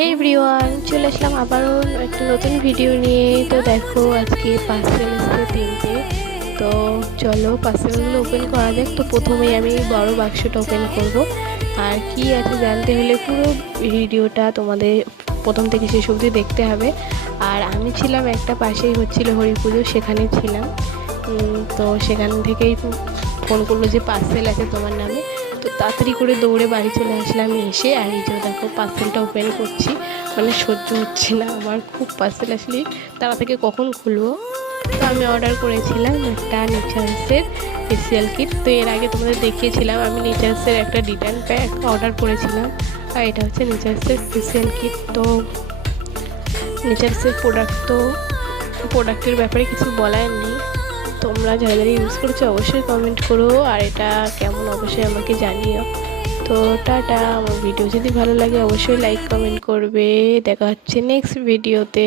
হে everyone, চলে আসলাম আবারও একটা নতুন ভিডিও নিয়ে। তো দেখো আজকে পার্সেল এসেছে 3টে। তো চলো পার্সেলগুলো ওপেন করা যাক। তো প্রথমেই আমি বড় বাক্সটা ওপেন করব। আর কি আছে জানতে হলে পুরো ভিডিওটা তোমাদের প্রথম থেকে শেষ অবধি দেখতে হবে। আর আমি ছিলাম একটা পাশেই হচ্ছিল হরি পুজো, সেখানে ছিলাম। তো সেখান থেকেই ফোন করলো যে পার্সেল আছে তোমার নামে। তো তাড়াতাড়ি করে দৌড়ে বাড়ি চলে আসলাম। এসে আর এই যে দেখো পার্সেলটা ওপেন করছি, মানে সহ্য হচ্ছে না আমার, খুব পার্সেল আসলে তারা থেকে কখন খুলবো। তো আমি অর্ডার করেছিলাম একটা নেচার্সের ফেসিয়াল কিট। তো এর আগে তোমাদের দেখিয়েছিলাম আমি নেচার্সের একটা রিটার্ন প্যাক অর্ডার করেছিলাম, আর এটা হচ্ছে নেচার্সের ফেসিয়াল কিট। তো নেচার্সের প্রোডাক্টের ব্যাপারে কিছু বলার নেই। তোমরা যারা যারা ইউজ করছো অবশ্যই কমেন্ট করো, আর এটা কেমন অবশ্যই আমাকে জানিও। তো টাটা, আমার ভিডিও যদি ভালো লাগে অবশ্যই লাইক কমেন্ট করবে। দেখা হচ্ছে নেক্সট ভিডিওতে।